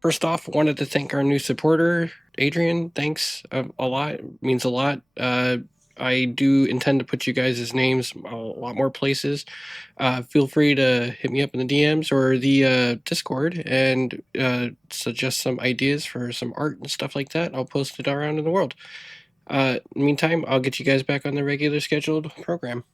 First off, wanted to thank our new supporter, Adrian. Thanks a lot. It means a lot. I do intend to put you guys' names a lot more places. Feel free to hit me up in the DMs or the Discord and suggest some ideas for some art and stuff like that. I'll post it around in the world. Meantime, I'll get you guys back on the regular scheduled program.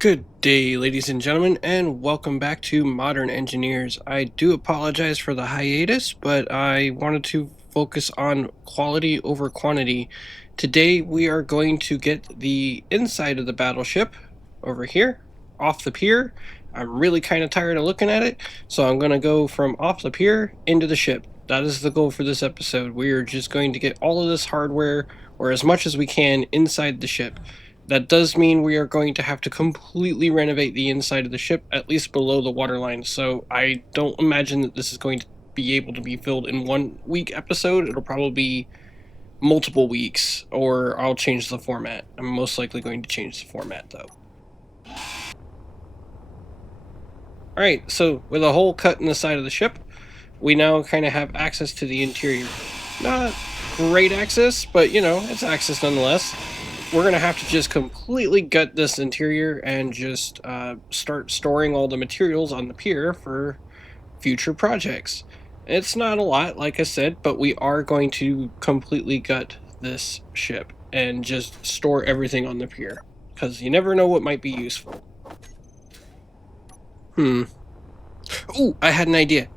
Good day, ladies and gentlemen, and welcome back to Modern Engineers. I do apologize for the hiatus, but I wanted to focus on quality over quantity. Today, we are going to get the inside of the battleship over here, off the pier. I'm really kind of tired of looking at it, so I'm going to go from off the pier into the ship. That is the goal for this episode. We are just going to get all of this hardware, or as much as we can, inside the ship. That does mean we are going to have to completely renovate the inside of the ship, at least below the waterline, so I don't imagine that this is going to be able to be filled in 1 week episode. It'll probably be multiple weeks, or I'll change the format. I'm most likely going to change the format, though. Alright, so with a hole cut in the side of the ship, we now kind of have access to the interior. Not great access, but you know, it's access nonetheless. We're going to have to just completely gut this interior and just start storing all the materials on the pier for future projects. It's not a lot, like I said, but we are going to completely gut this ship and just store everything on the pier, because you never know what might be useful. Ooh, I had an idea.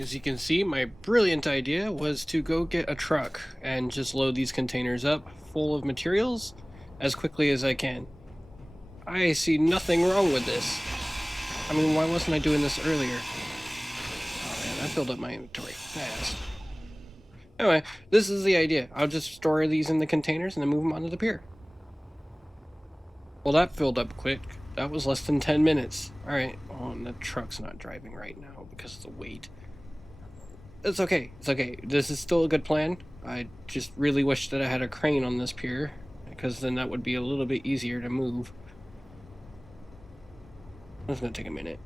As you can see, my brilliant idea was to go get a truck and just load these containers up full of materials as quickly as I can. I see nothing wrong with this. I mean, why wasn't I doing this earlier? Oh man, I filled up my inventory fast. Anyway, this is the idea. I'll just store these in the containers and then move them onto the pier. Well, that filled up quick. That was less than 10 minutes. Alright, oh, and the truck's not driving right now because of the weight. It's okay. It's okay. This is still a good plan. I just really wish that I had a crane on this pier, because then that would be a little bit easier to move. It's gonna take a minute.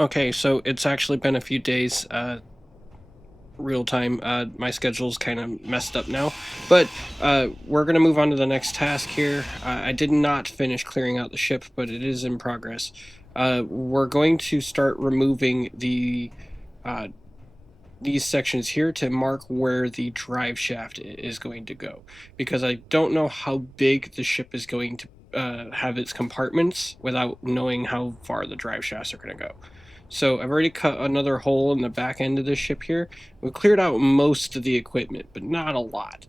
Okay, so it's actually been a few days, real time. My schedule's kind of messed up now, but we're gonna move on to the next task here. I did not finish clearing out the ship, but it is in progress. We're going to start removing uh, these sections here to mark where the drive shaft is going to go, because I don't know how big the ship is going to have its compartments without knowing how far the drive shafts are going to go. So I've already cut another hole in the back end of the ship here. We've cleared out most of the equipment, but not a lot.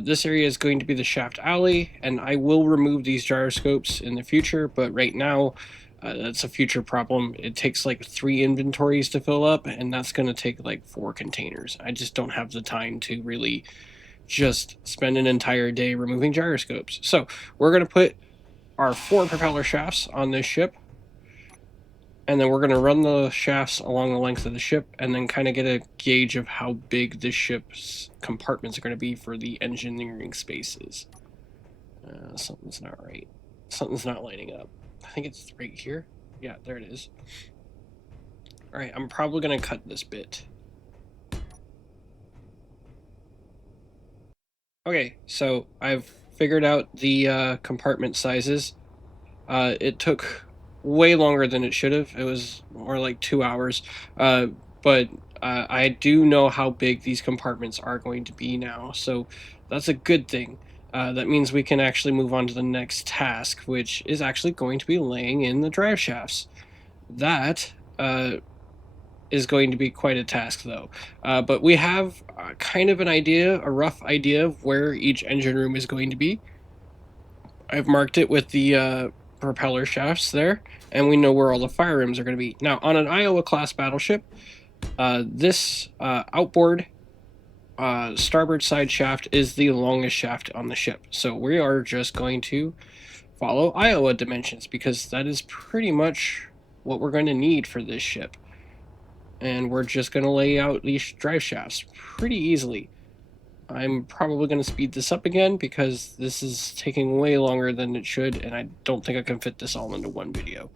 This area is going to be the shaft alley, and I will remove these gyroscopes in the future, but right now that's a future problem. It takes like 3 inventories to fill up, and that's going to take like 4 containers. I just don't have the time to really just spend an entire day removing gyroscopes. So we're going to put our 4 propeller shafts on this ship, and then we're going to run the shafts along the length of the ship, and then kind of get a gauge of how big the ship's compartments are going to be for the engineering spaces. Something's not right. Something's not lining up. I think it's right here. Yeah, there it is. All right, I'm probably going to cut this bit. Okay, so I've figured out the compartment sizes. It took way longer than it should have. It was more like 2 hours. Uh, but I do know how big these compartments are going to be now, so that's a good thing. That means we can actually move on to the next task, which is actually going to be laying in the drive shafts. That is going to be quite a task, though. But we have kind of an idea, a rough idea of where each engine room is going to be. I've marked it with the propeller shafts there, and we know where all the fire rooms are going to be. Now, on an Iowa class battleship, this outboard starboard side shaft is the longest shaft on the ship. So we are just going to follow Iowa dimensions, because that is pretty much what we're going to need for this ship. And we're just going to lay out these drive shafts pretty easily. I'm probably going to speed this up again because this is taking way longer than it should, and I don't think I can fit this all into one video.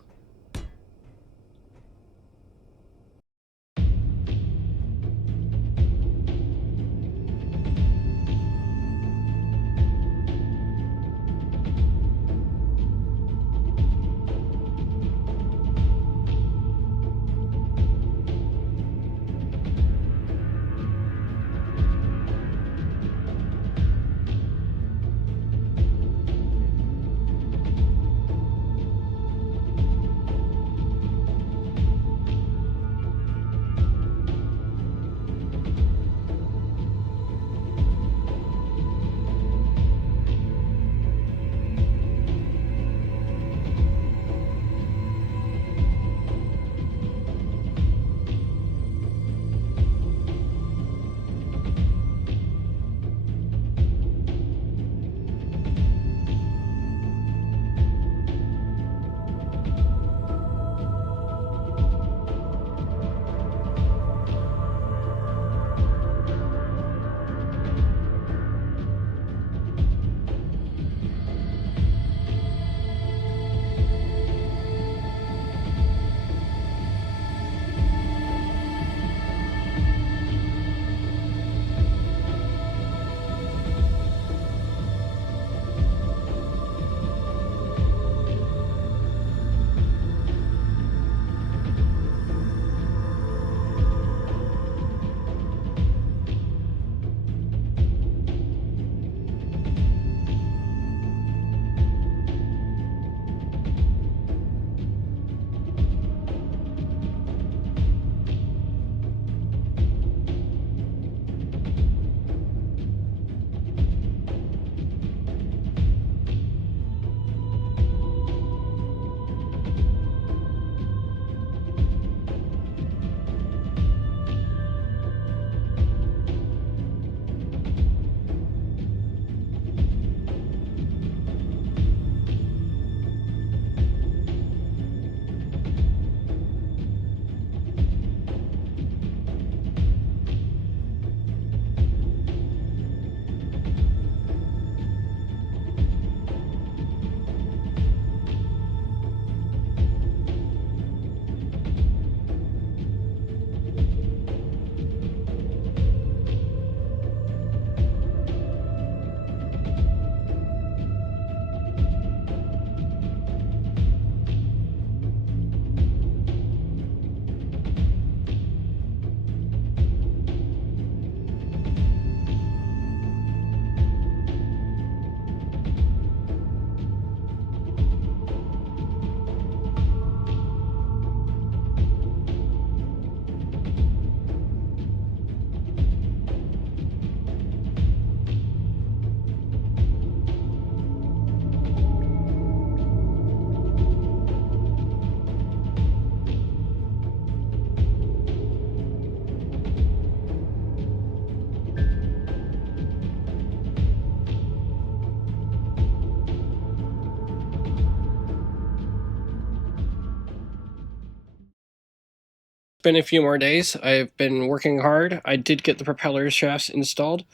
Been a few more days. I've been working hard. I did get the propeller shafts installed.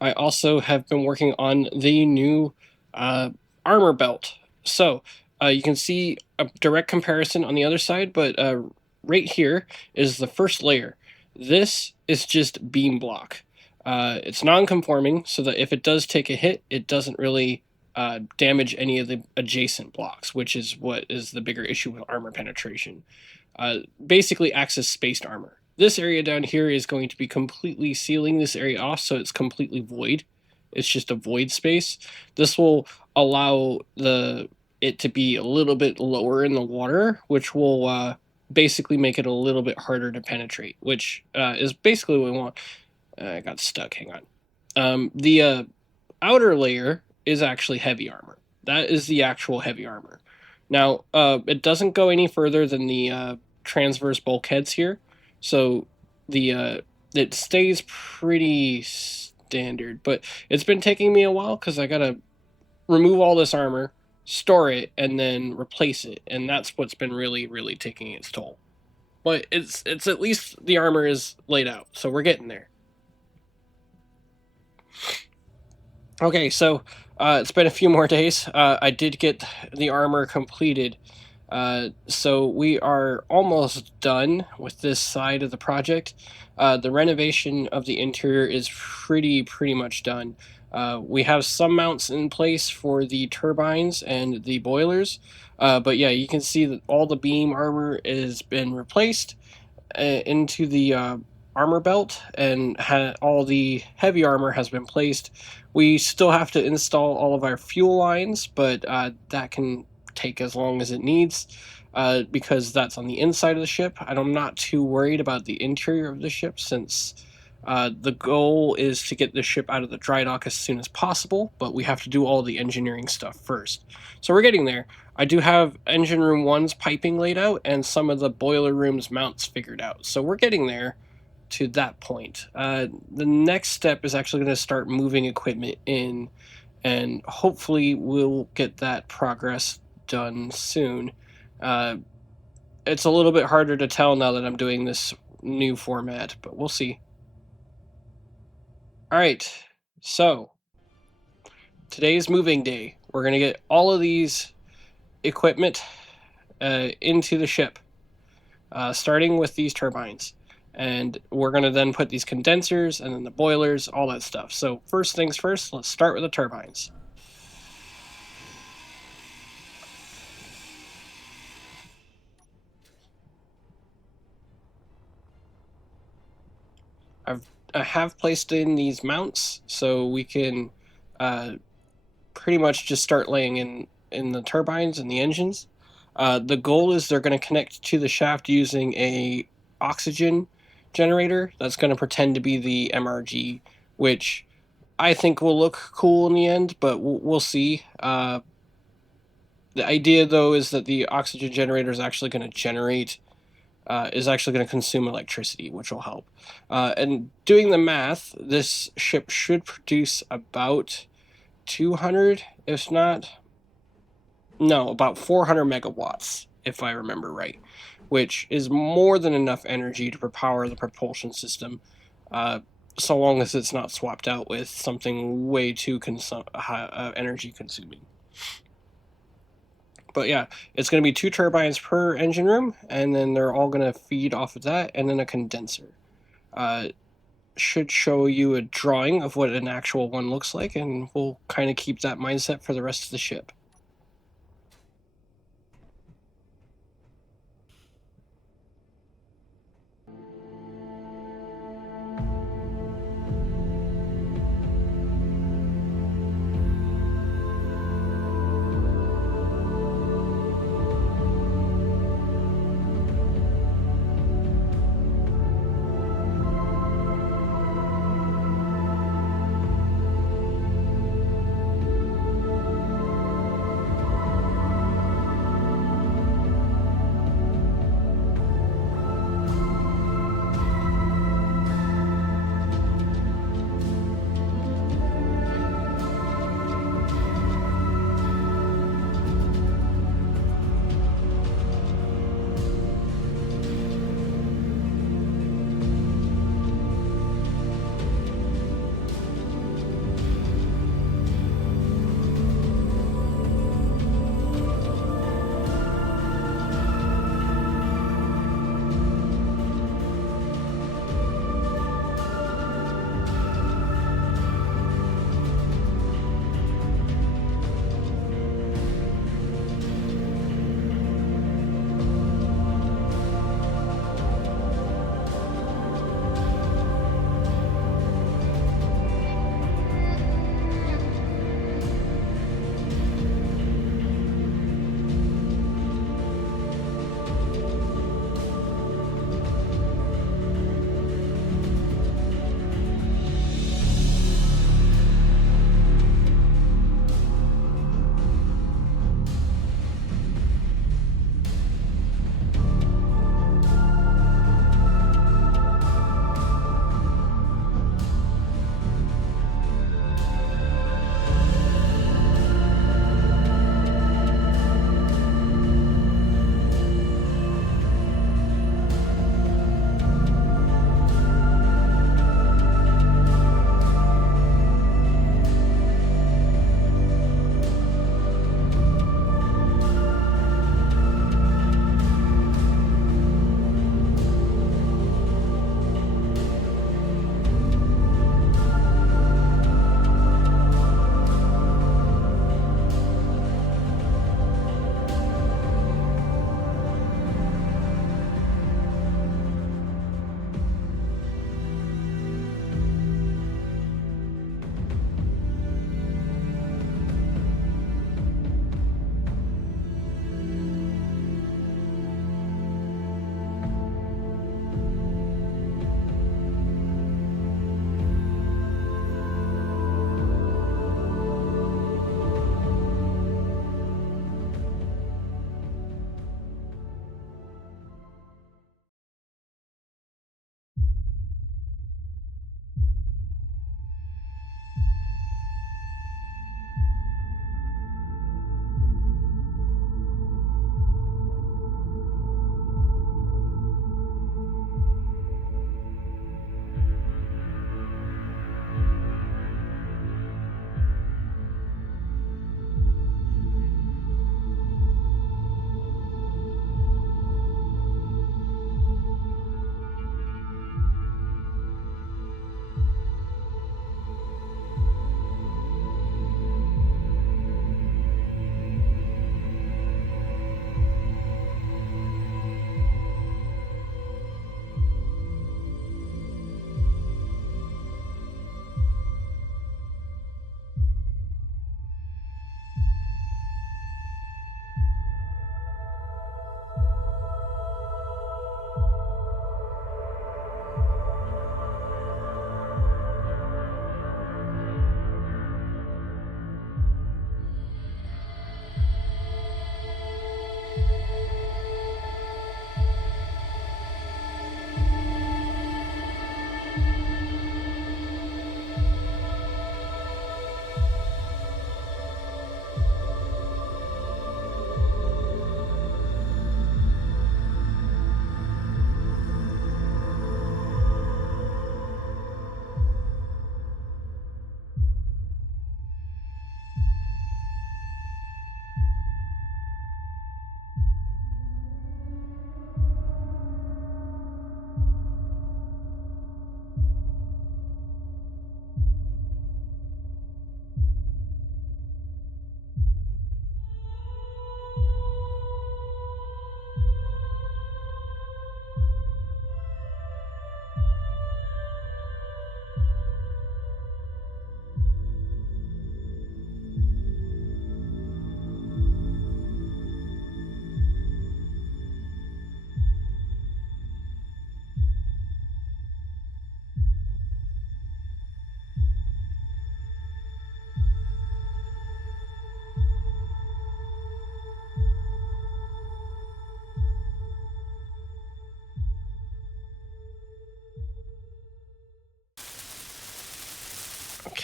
I also have been working on the new uh, armor belt. So you can see a direct comparison on the other side, but right here is the first layer. This is just beam block. It's non-conforming, so that if it does take a hit, it doesn't really damage any of the adjacent blocks, which is what is the bigger issue with armor penetration. Basically acts as spaced armor. This area down here is going to be completely sealing this area off, so it's completely void. It's just a void space. This will allow it to be a little bit lower in the water, which will basically make it a little bit harder to penetrate, which is basically what we want. I got stuck. Hang on. The outer layer is actually heavy armor. That is the actual heavy armor. Now, it doesn't go any further than the transverse bulkheads here, so the it stays pretty standard. But it's been taking me a while because I gotta remove all this armor, store it, and then replace it, and that's what's been really taking its toll. But it's at least the armor is laid out, so we're getting there. Okay, so it's been a few more days. I did get the armor completed. So we are almost done with this side of the project. The renovation of the interior is pretty much done. We have some mounts in place for the turbines and the boilers. But yeah, you can see that all the beam armor has been replaced into the armor belt, and all the heavy armor has been placed. We still have to install all of our fuel lines, but that can take as long as it needs because that's on the inside of the ship. And I'm not too worried about the interior of the ship, since the goal is to get the ship out of the dry dock as soon as possible, but we have to do all the engineering stuff first. So we're getting there. I do have engine room 1's piping laid out and some of the boiler room's mounts figured out. So we're getting there to that point. The next step is actually going to start moving equipment in, and hopefully we'll get that progress done soon. It's a little bit harder to tell now that I'm doing this new format, but we'll see. All right, so today's moving day. We're going to get all of these equipment into the ship, starting with these turbines. And we're going to then put these condensers and then the boilers, all that stuff. So first things first, let's start with the turbines. I have placed in these mounts so we can pretty much just start laying in the turbines and the engines. The goal is they're going to connect to the shaft using a oxygen generator that's going to pretend to be the MRG, which I think will look cool in the end, but we'll see. The idea, though, is that the oxygen generator is actually going to consume electricity, which will help. And doing the math, this ship should produce about 200, if not, no, about 400 megawatts, if I remember right, which is more than enough energy to power the propulsion system, so long as it's not swapped out with something way too energy consuming. But yeah, it's going to be 2 turbines per engine room, and then they're all going to feed off of that, and then a condenser. Should show you a drawing of what an actual one looks like, and we'll kind of keep that mindset for the rest of the ship.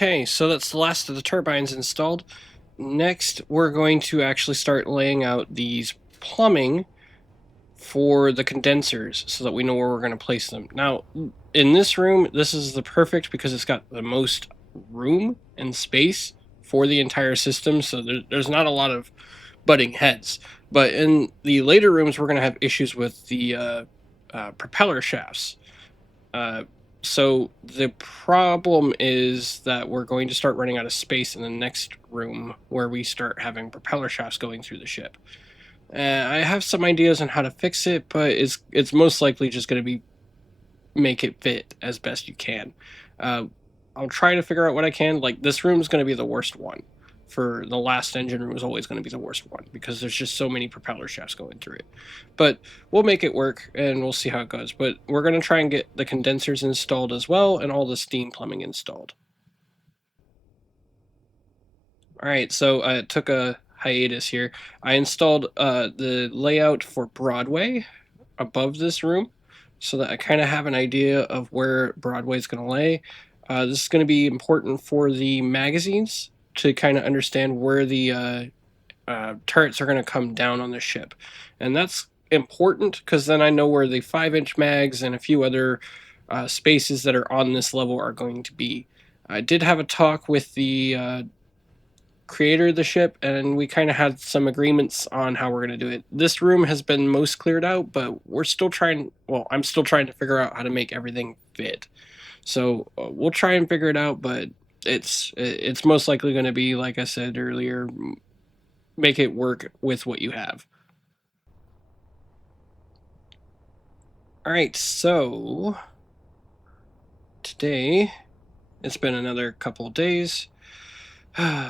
Okay, so that's the last of the turbines installed. Next, we're going to actually start laying out these plumbing for the condensers so that we know where we're going to place them. Now, in this room, this is the perfect because it's got the most room and space for the entire system, so there's not a lot of butting heads. But in the later rooms, we're going to have issues with the propeller shafts. Uh, so the problem is that we're going to start running out of space in the next room where we start having propeller shafts going through the ship. I have some ideas on how to fix it, but it's most likely just going to be make it fit as best you can. Uh, I'll try to figure out what I can. Like this room is going to be the worst one. For the last engine room is always going to be the worst one because there's just so many propeller shafts going through it. But we'll make it work and we'll see how it goes. But we're going to try and get the condensers installed as well and all the steam plumbing installed. All right, so I took a hiatus here. I installed the layout for Broadway above this room so that I kind of have an idea of where Broadway is going to lay. This is going to be important for the magazines to kind of understand where the turrets are going to come down on the ship. And that's important because then I know where the 5-inch mags and a few other spaces that are on this level are going to be. I did have a talk with the creator of the ship, and we kind of had some agreements on how we're going to do it. This room has been most cleared out, but we're still trying, well, I'm still trying to figure out how to make everything fit. So we'll try and figure it out, but it's most likely going to be, like I said earlier, make it work with what you have. All right, so today it's been another couple of days.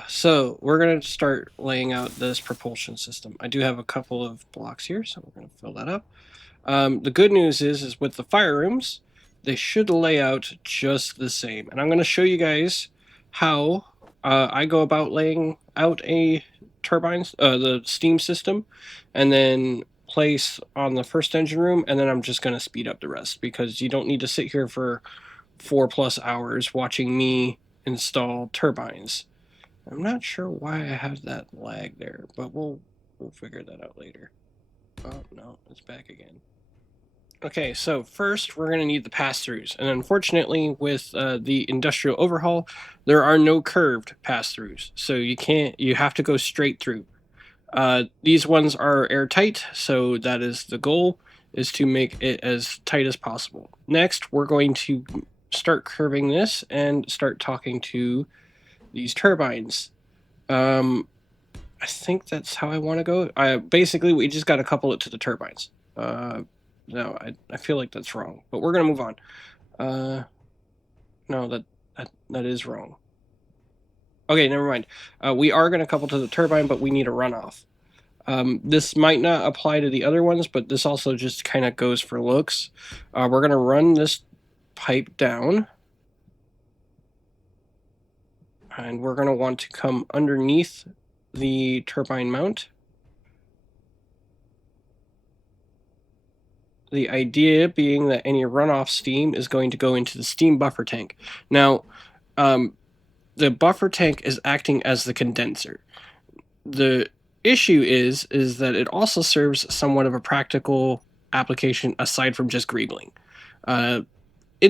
So we're going to start laying out this propulsion system. I do have a couple of blocks here, so we're going to fill that up. The good news is with the fire rooms, they should lay out just the same. And I'm going to show you guys how I go about laying out a the steam system, and then place on the first engine room, and then I'm just going to speed up the rest because you don't need to sit here for 4+ hours watching me install turbines. I'm not sure why I have that lag there, but we'll figure that out later. Oh no, it's back again. Okay, so first we're going to need the pass-throughs, and unfortunately with the industrial overhaul, there are no curved pass-throughs, so you have to go straight through. These ones are airtight, so that is the goal, is to make it as tight as possible. Next, we're going to start curving this and start talking to these turbines. I think that's how I want to go. Basically, we just got to couple it to the turbines. No, I feel like that's wrong, but we're gonna move on. No, that is wrong. Okay, never mind. We are gonna couple to the turbine, but we need a runoff. This might not apply to the other ones, but this also just kind of goes for looks. We're gonna run this pipe down, and we're gonna want to come underneath the turbine mount. The idea being that any runoff steam is going to go into the steam buffer tank. Now, the buffer tank is acting as the condenser. The issue is that it also serves somewhat of a practical application aside from just greebling. In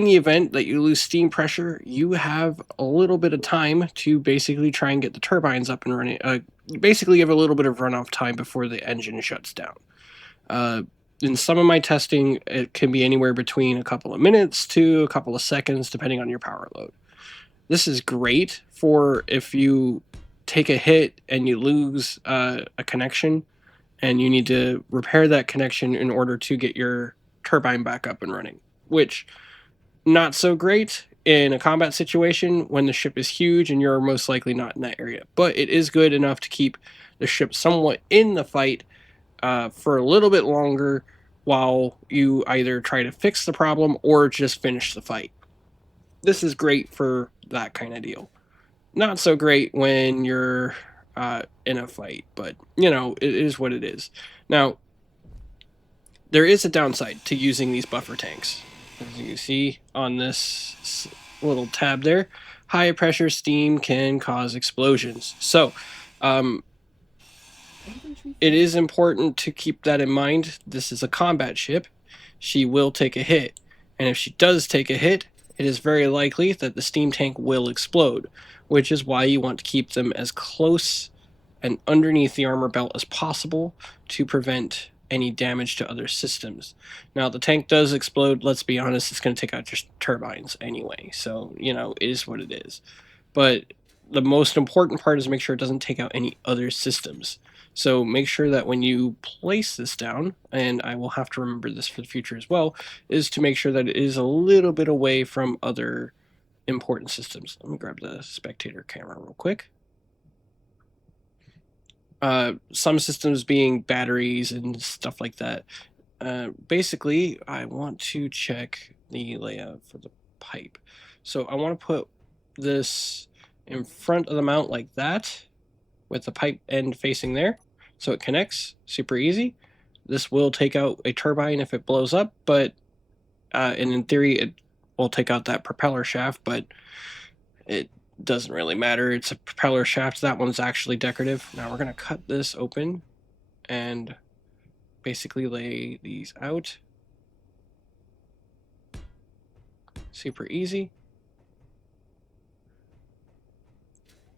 the event that you lose steam pressure, you have a little bit of time to basically try and get the turbines up and running. Basically, you have a little bit of runoff time before the engine shuts down. In some of my testing, it can be anywhere between a couple of minutes to a couple of seconds, depending on your power load. This is great for if you take a hit and you lose a connection and you need to repair that connection in order to get your turbine back up and running, which not so great in a combat situation when the ship is huge and you're most likely not in that area. But it is good enough to keep the ship somewhat in the fight for a little bit longer while you either try to fix the problem or just finish the fight. This is great for that kind of deal. Not so great when you're in a fight, but you know, it is what it is. Now, there is a downside to using these buffer tanks. As you see on this little tab there, high pressure steam can cause explosions. So, um, it is important to keep that in mind. This is a combat ship. She will take a hit. And if she does take a hit, it is very likely that the steam tank will explode, which is why you want to keep them as close and underneath the armor belt as possible to prevent any damage to other systems. Now, the tank does explode. Let's be honest, it's going to take out your turbines anyway. So, it is what it is. But the most important part is make sure it doesn't take out any other systems. So make sure that when you place this down, and I will have to remember this for the future as well, is to make sure that it is a little bit away from other important systems. Let me grab the spectator camera real quick. Some systems being batteries and stuff like that. Basically, I want to check the layout for the pipe. So I want to put this in front of the mount like that, with the pipe end facing there, so it connects super easy. This will take out a turbine if it blows up, but and in theory it will take out that propeller shaft, but it doesn't really matter. It's a propeller shaft. That one's actually decorative. Now we're going to cut this open and basically lay these out. Super easy.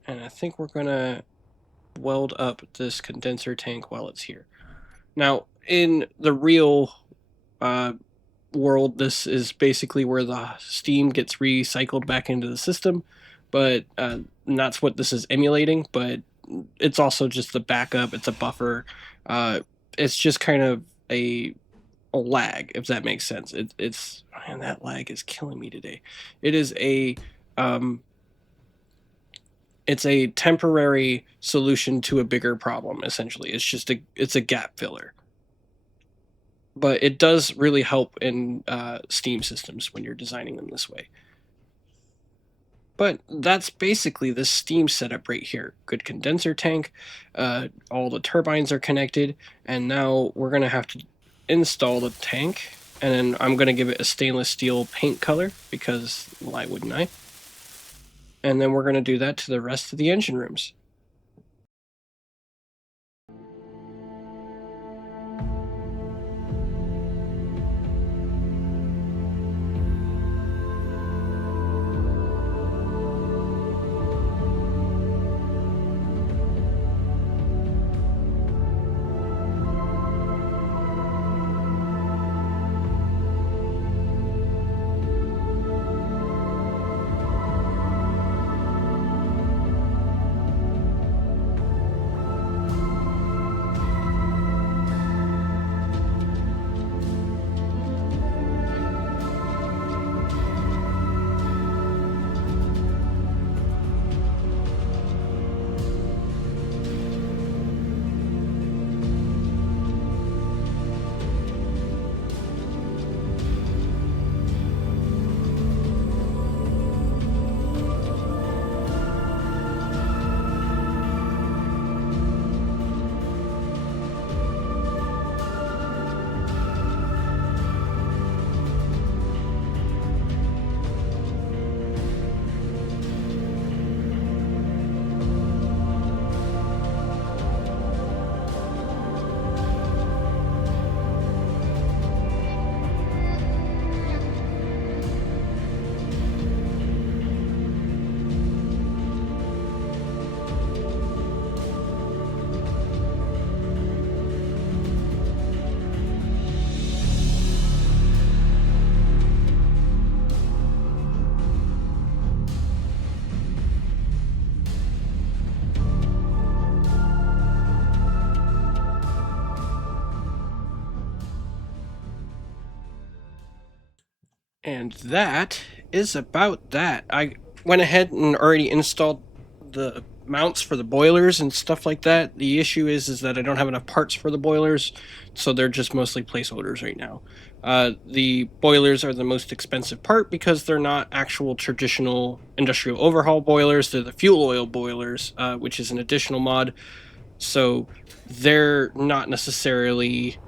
And I think we're going to weld up this condenser tank while it's here. Now, in the real world, this is basically where the steam gets recycled back into the system, but that's what this is emulating. But it's also just the backup. It's a buffer. It's just kind of a lag, if that makes sense. It's man, that lag is killing me today. It is a it's a temporary solution to a bigger problem. Essentially, it's a gap filler. But it does really help in Steam systems when you're designing them this way. But that's basically the Steam setup right here. Good condenser tank, all the turbines are connected, and now we're going to have to install the tank, and then I'm going to give it a stainless steel paint color, because why wouldn't I? And then we're going to do that to the rest of the engine rooms. And that is about that. I went ahead and already installed the mounts for the boilers and stuff like that. The issue is that I don't have enough parts for the boilers, so they're just mostly placeholders right now. The boilers are the most expensive part because they're not actual traditional industrial overhaul boilers. They're the fuel oil boilers, which is an additional mod. So they're not necessarily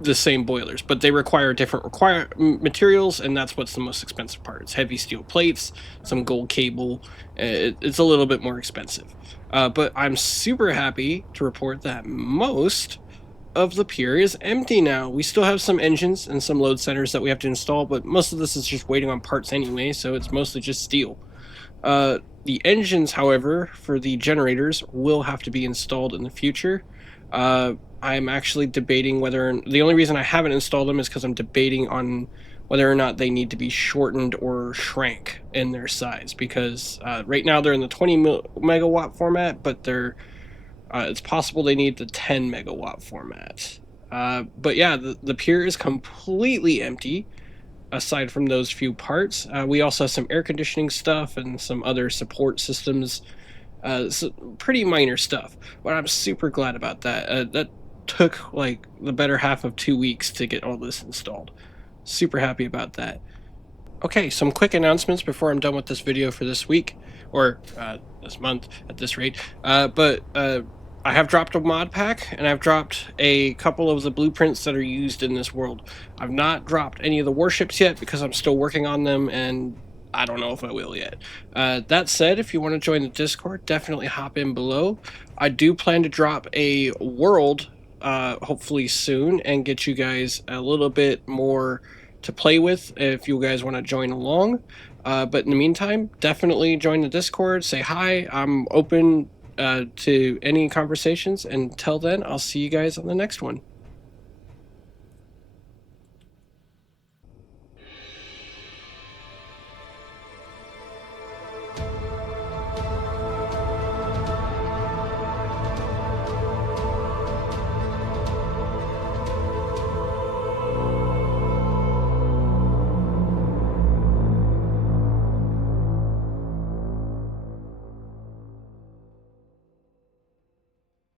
the same boilers, but they require different materials, and that's what's the most expensive part. It's heavy steel plates, some gold cable. It's a little bit more expensive. But I'm super happy to report that most of the pier is empty now. We still have some engines and some load centers that we have to install, but most of this is just waiting on parts anyway, so it's mostly just steel. The engines, however, for the generators will have to be installed in the future. I'm actually debating whether the only reason I haven't installed them is because I'm debating on whether or not they need to be shortened or shrank in their size. Because right now they're in the 20 megawatt format, but it's possible they need the 10 megawatt format. But yeah, the pier is completely empty aside from those few parts. We also have some air conditioning stuff and some other support systems. So pretty minor stuff, but I'm super glad about that. That took like the better half of 2 weeks to get all this installed. Super happy about that. Okay, some quick announcements before I'm done with this video for this week, or this month at this rate. I have dropped a mod pack, and I've dropped a couple of the blueprints that are used in this world. I've not dropped any of the warships yet because I'm still working on them, and I don't know if I will yet. That said, if you want to join the Discord, definitely hop in below. I do plan to drop a world, hopefully soon, and get you guys a little bit more to play with if you guys want to join along. But in the meantime, definitely join the Discord, say hi. I'm open to any conversations. Until then, I'll see you guys on the next one.